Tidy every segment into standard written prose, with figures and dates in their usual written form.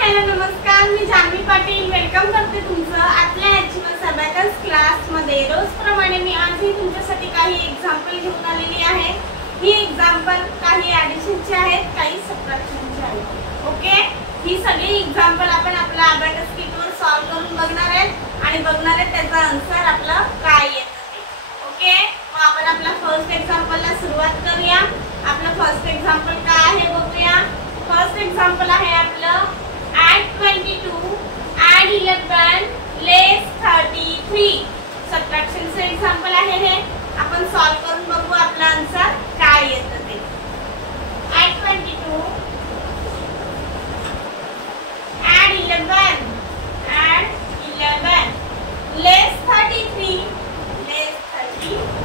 Hello नमस्कार, मी Janhvi Patil welcome करते तुमचं आपल्या एचएमएस अबॅकस क्लास मध्ये। रोजप्रमाणे मी आजही तुमच्यासाठी काही एक्झाम्पल घेऊन आलेली आहे। ही एक्झाम्पल काही ॲडिशनचे आहेत, काही सबट्रॅक्शनचे आहेत। ओके, ही सगळी एक्झाम्पल आपण आपल्या अबॅकस किटवर सॉल्व्ह करून बघणार आहेत आणि बघणार आहेत त्याचा आन्सर आपला काय येतं। ओके, मग आपण आपल्या फर्स्ट एक्झाम्पलला सुरुवात करूया। आपलं फर्स्ट एक्झाम्पल काय आहे बघूया। फर्स्ट एक्झाम्पल आहे आपलं add 22 add 11 less 33 सबट्रॅक्शनचे एक्झाम्पल आहे हे। आपण सॉल्व्ह करून बघू आपला आन्सर काय येतं ते। add 22 add 11 less 33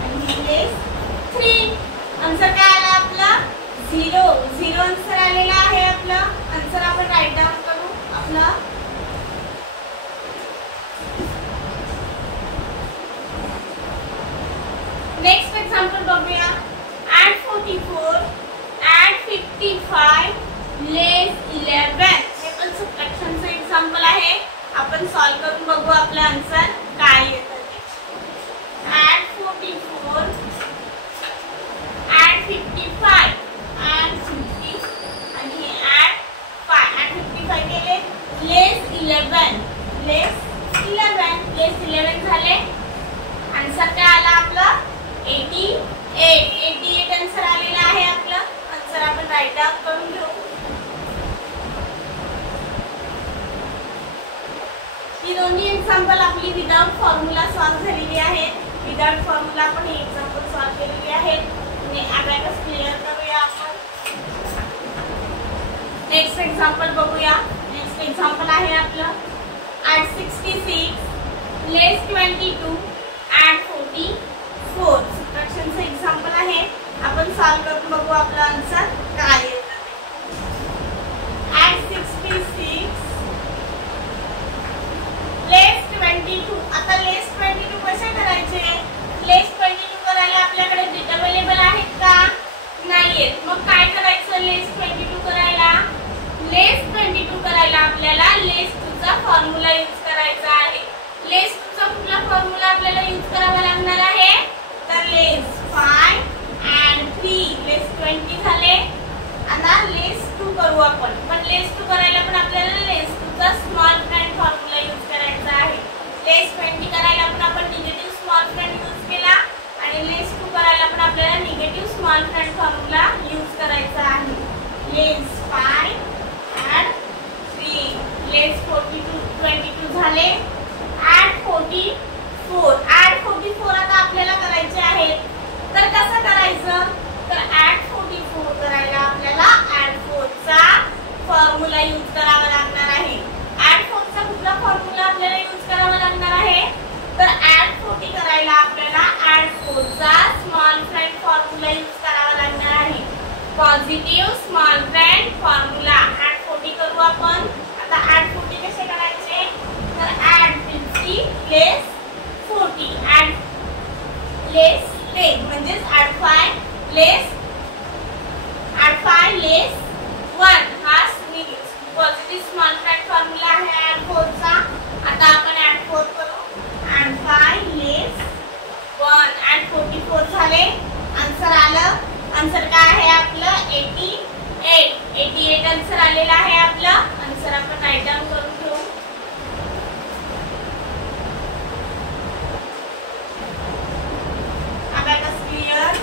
आणि less 3 आन्सर काय आला आपला 0 आन्सर आलेला आहे। आपला आन्सर आपण राईट डाउन करू आपला। नेक्स्ट एक्झाम्पल बघूया। add 44 add 55 less 11 हे पण सबट्रॅक्शनचे एक्झाम्पल आहे। आपण सॉल्व्ह करून बघू आपला आन्सर काय येतं ते। add 44 add 55 add 50 आणि add 55 केले less 11 झाले। आन्सर काय आला आपला 88 आन्सर आलेला आहे। आपला आन्सर आपण राईट डाउन करून घेऊ। ही दोन्ही एक्झाम्पल आपली विदाउट फॉर्म्युला सॉल्व्ह झालेली आहे। विदाउट फॉर्म्युला आपण ही एक्झाम्पल सॉल्व्ह केलेली आहेत। अबॅकस क्लियर करूया आपण। नेक्स्ट एक्झाम्पल बघूया। नेक्स्ट एक्झाम्पल आहे आपलं add 66 less 22 add 44 सबट्रॅक्शनचे एक्झाम्पल आहे। आपण सॉल्व्ह करून बघू आपला आन्सर काय येतं। add 66 less 22 आता less 22 कसे करायचे। less 22 करायला आपल्याकडे बिट अवेलेबल आहेत का नाहीयेत। मग काय करायचं less 22 करायला। less 22 करायला आपल्याला less 2 चा फॉर्म्युला यूज करायचा आहे। less 2 चा कुठला फॉर्म्युला आपल्याला यूज करावा लागणार आहे तर less 5 and 3 less 20 झाले। आता less 2 करू आपण, पण less 2 करायला पण आपल्याला less 2 चा स्मॉल फ्रँड फॉर्म्युला यूज करायचा आहे। less 20 करायला पण आपण निगेटिव्ह स्मॉल फ्रँड यूज केला आणि less 2 करायला पण आपल्याला negative small friend formula use करायचा आहे। less 5 and 3 less 22 झाले। add 44 आता आपल्याला करायचे आहेत, तर कसं करायचं तर add 44 करायला आपल्याला add 4 चा फॉर्म्युला यूज करावा लागणार आहे। add 4 चा कुठला फॉर्म्युला आपल्याला यूज करावा लागणार आहे तर add 40 करायला आपल्याला add 4 चा स्मॉल फ्रँड फॉर्म्युला यूज करावा लागणार आहे। Positive small friend formula add 40 करू आपण। आता add 40 कसे करायचे तर add 50 less 40 add less 10 म्हणजे add 5 less 1 हा पॉझिटिव्ह स्मॉल फ्रँड फॉर्म्युला आहे add 4 चा। आता आपण add 4 करू add 5 less 1 add 44 झाले। आन्सर आलं, आन्सर काय आहे आपलं 88 आन्सर आलेला आहे। आपलं आन्सर आपण राईट डाउन करून घेऊ। Abacus clear.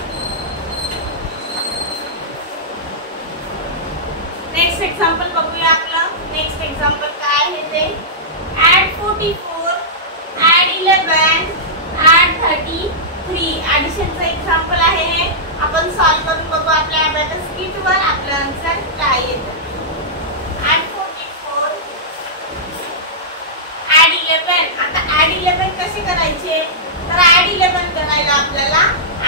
नेक्स्ट एक्झाम्पल बघूया आपलं। नेक्स्ट एक्झाम्पल काय आहे ते add 44 add 11 add 33 ॲडिशनचं एक्झाम्पल आहे हे। आपण सॉल्व्ह करून बघू आपल्या अबॅकस किटवर आपलं आन्सर काय येतं। add 44 add 11 आता add 11 कसे करायचे तर add 11 करायला आपल्याला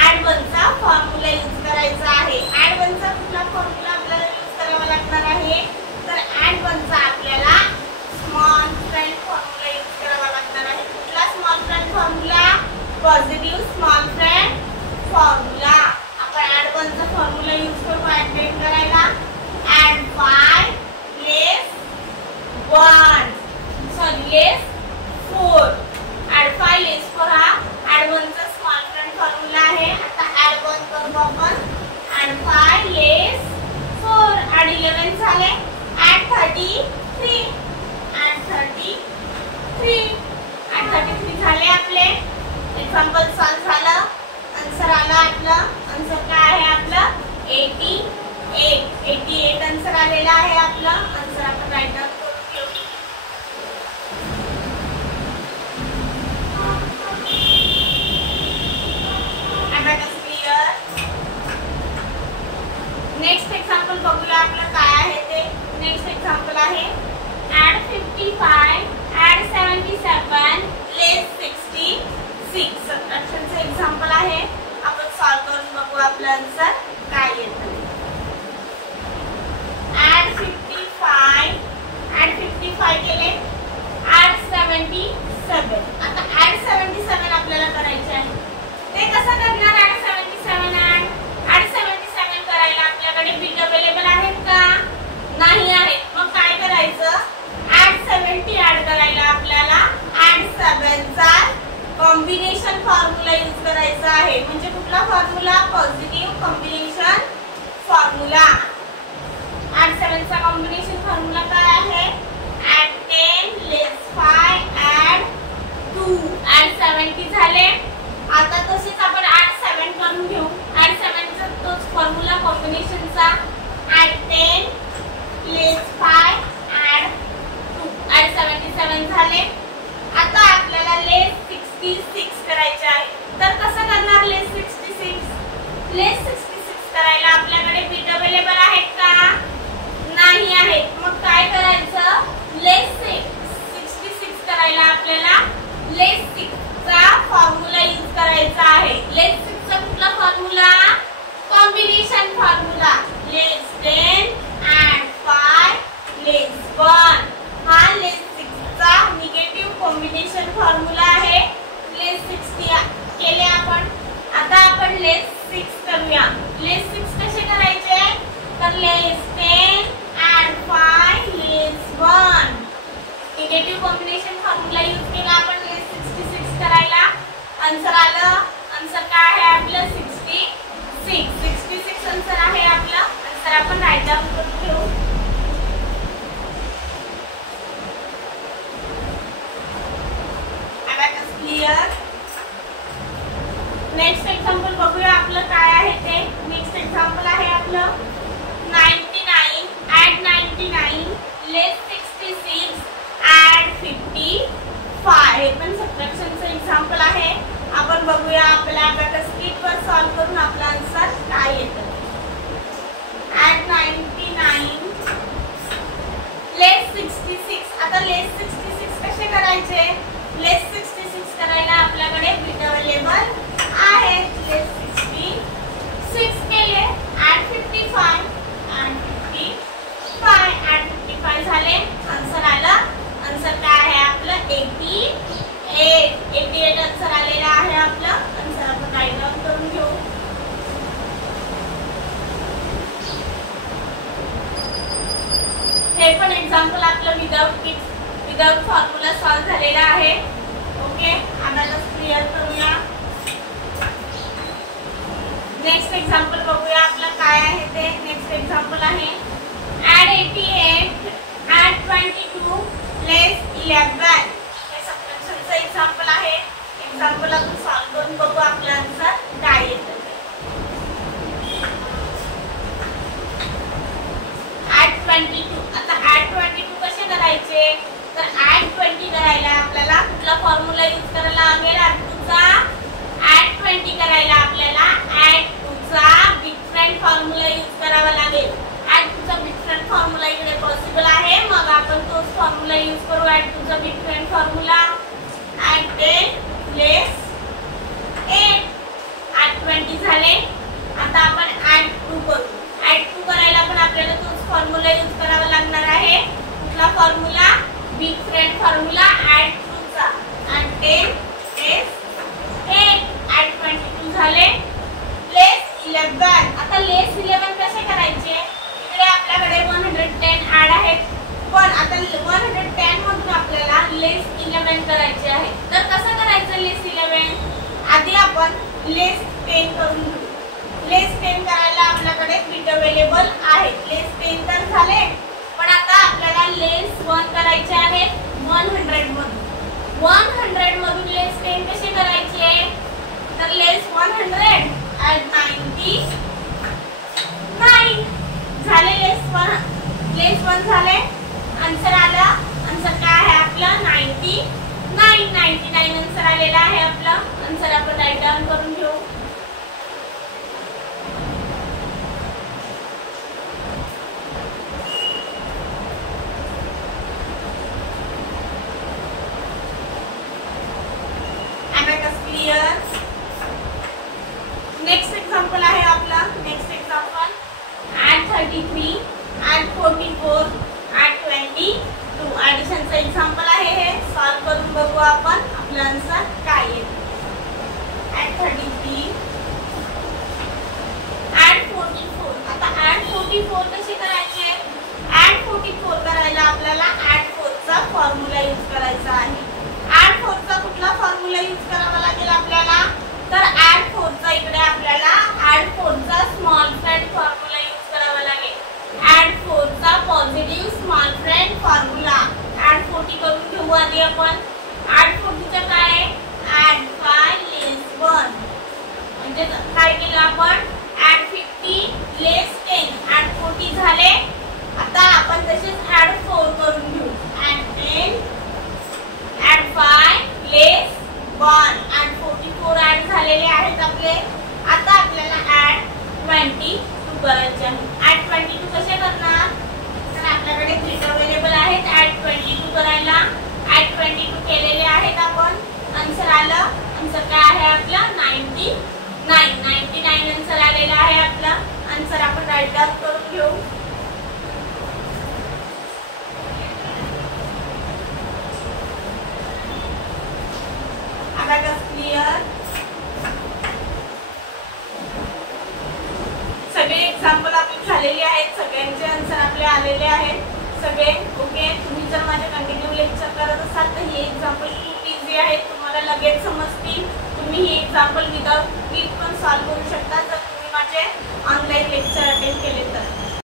add 1 चा फॉर्म्युला यूज करायचा आहे। add 1 चा कुठला फॉर्म्युला आपल्याला यूज करावा लागणार आहे तर add 1 चा आपल्याला स्मॉल फ्रँड फॉर्म्युला यूज करावा लागणार आहे। कुठला small friend formula positive small friend formula. आपण add 1 चा फॉर्म्युला यूज करू add 10 करायला add 5 33 ॲट 33 झाले आपले. एक्झाम्पल सॉल्व झालं. आन्सर आला आपलं. आन्सर काय आहे आपलं 88 आन्सर आलेला आहे आपलं. आन्सर आपण राईट डाऊन करून घेऊ. नेक्स्ट एक्झाम्पल बघूया आपलं काय आहे ते. नेक्स्ट एक्झाम्पल आहे ॲड 55 ॲड 77 लेस 66. सबट्रॅक्शनचं एक्झाम्पल आहे. आपण सॉल्व करून बघू आपलं आन्सर काय येतं. ॲड 55 केले. ॲड 77. आता ॲड 77 आपल्याला करायचे आहे. ते कसं करणार ॲड 77? ॲड 77 करायला आपल्याकडे बिट अवेलेबल आहेत का? नाही आहेत. मग काय करायचं? ॲड 70 ॲड करायला आपल्याला ॲड 7 चा कॉम्बिनेशन फॉर्म्युला यूज करायचा आहे. म्हणजे कुठला formula? Positive combination formula. Add 7 चा कॉम्बिनेशन फॉर्म्युला काय आहे? ॲड 10 लेस 5 ॲड 2 ॲड 70 झाले. आता तसेच आपण ॲड 7 करून घेऊ. ॲड 7 चा तोच फॉर्म्युला कॉम्बिनेशनचा. ॲड 10 लेस 5 ॲड 2 ॲड 77 झाले. आता आपल्याला लेस 66 करायचे आहे. तर कसं करणार लेस 66? लेस 66 करायला आपल्याकडे बिट अवेलेबल आहेत का? नाही आहेत. मग काय करायचं? लेस 66 करायला आपल्याला लेस 6 चा फॉर्म्युला यूज करायचा आहे. लेस 6 चा कुठला formula? Combination formula. Less 10 add 5 less 1. हा लेस 6 चा निगेटिव्ह कॉम्बिनेशन फॉर्म्युला आहे. लेस 60 केले आपण. आता आपण लेस 6 करूया. लेस 6 कसे करायचे? तर लेस 10 add 5 less 1. Negative combination formula use केला आपण लेस 66 करायला. आन्सर आलं. आन्सर काय आहे आपलं 66 आन्सर आहे आपलं. आन्सर आपण राईट डाऊन करून घेऊ. क्लियर. नेक्स्ट एक्झाम्पल बघूया आपलं काय आहे ते. नेक्स्ट एक्झाम्पल आहे आपलं 99 ॲड 99 लेस 66 ॲड 55. हे पण सबट्रॅक्शनचं एक्झाम्पल आहे. आपण बघूया आपल्या अबॅकस शीटवर सॉल्व करून आपला आन्सर काय येतं. ॲड 99 लेस 66. आता लेस 66 कसे करायचे? लेस 66 करायला आपल्याकडे बिट अवेलेबल आहे. लेस 66 केले. ॲड 55 ॲड 55 झाले. आन्सर आलं. आन्सर काय आहे आपलं 88 आन्सर आलेला आहे आपलं. आन्सर आपण राईट डाऊन करून घेऊ. हे पण एक्झाम्पल आपलं विदाउट फॉर्म्युला सॉल्व झालेला आहे. ओके. आता क्लिअर करूया. नेक्स्ट एक्झाम्पल बघूया आपलं काय आहे ते. नेक्स्ट एक्झाम्पल आहे ॲड 88 ॲड 22 लेस 11. हे सबट्रॅक्शनचं एक्झाम्पल आहे. एक्झाम्पल आपण सॉल्व करून बघू आपलं आन्सर काय येतं. ॲड 22. आता ॲड 22 कसे करायचे? तर ॲड 20 करायला आपल्याला कुठला फॉर्म्युला यूज करायला लागेल? ॲड 2 चा. ॲड 20 करायला आपल्याला ॲड 2 चा डिफरंट फॉर्म्युला यूज करावा लागेल. ॲड 2 चा डिफरंट फॉर्म्युला इकडे पॉसिबल आहे. मग आपण तोच फॉर्म्युला यूज करू. ॲड 2 चा डिफरंट फॉर्म्युला. ॲड 10 लेस 8 ॲड 20 झाले. आता आपण ॲड 2 करू. ॲड 2 करायला पण आपल्याला तोच फॉर्म्युला यूज करावा लागणार आहे. कुठला फॉर्म्युला? डिफरंट फॉर्म्युला ॲड 2 चा. ॲड 10 लेस 8 ॲड 22 झाले. लेस 11. आता लेस 11 कसे करायचे? इकडे आपल्याकडे 110 ॲड आहेत. पण आता 110 मधून आपल्याला लेस 11 करायचे आहे. तर कसं करायचं लेस 11? आधी आपण लेस 10 करून घेऊ. लेस 10 करायला आपल्याकडे बिट अवेलेबल आहे. लेस 10 तर झाले. पण आता आपल्याला लेस 100 मधून लेस 10 कसे करायचे, तर लेस 100 ॲड 99 झाले, लेस 1 झाले, आन्सर आला. आन्सर काय आहे आपला 99 आन्सर आलेला आहे आपला. आन्सर आपण राईट डाउन करून घेऊ. नेक्स्ट एक्झाम्पल आहे आपला. Next example add 33 add 44 add 22 ॲडिशनचं एक्झाम्पल आहे. हे सॉल्व करून बघू आपण आपला आन्सर काय येईल. Add 33 add 44. आता ॲड 44 कसे करायचे, ॲड 44 करायला आपल्याला ॲड 4चा फॉर्म्युला यूज करायचा आहे. ॲड 4चा कुठला फॉर्म्युला यूज करावा लागेल आपल्याला, तर ॲड 4चा इकडे आपल्याला ॲड 4चा स्मॉल फ्रेंड फॉर्म्युला यूज करावा लागेल. ॲड 4चा positive small friend formula add 40 करून घेऊ आधी आपण. ॲड 40चा काय आहे, ॲड 5 लेस 1 म्हणजे काय केलं आपण, ॲड 50 लेस 10 ॲड 40 झाले. आता आपण तसेच ॲड 4 करून घेऊ. Add 10 add 5 less 1 add 44 add झालेले आहेत आपले. आता आपल्याला ॲड 22 करायचे आहे. ॲड 22 कसे करणार, तर आपल्याकडे ग्रीड अवेलेबल आहेत ॲड 22 करायला. ॲड 22 केलेले आहेत आपण. आन्सर आलं. आन्सर काय आहे आपला 99 आन्सर आलेला आहे आपला. आन्सर आपण राईट डाउन करून घेऊ. क्लियर. सगळे एक्झाम्पल आपले झालेले आहेत, सगळ्यांचे आन्सर आपले आलेले आहेत सगळे. ओके, तुम्ही जर माझे कंटिन्यू लेक्चर करत असाल तर हे एक्झाम्पल खूप इझी आहेत, तुम्हाला लगेच समजतील. तुम्ही ही एक्झाम्पल विदाउट वीक पण सॉल्व करू शकता जर तुम्ही माझे ऑनलाईन लेक्चर अटेंड केले तर.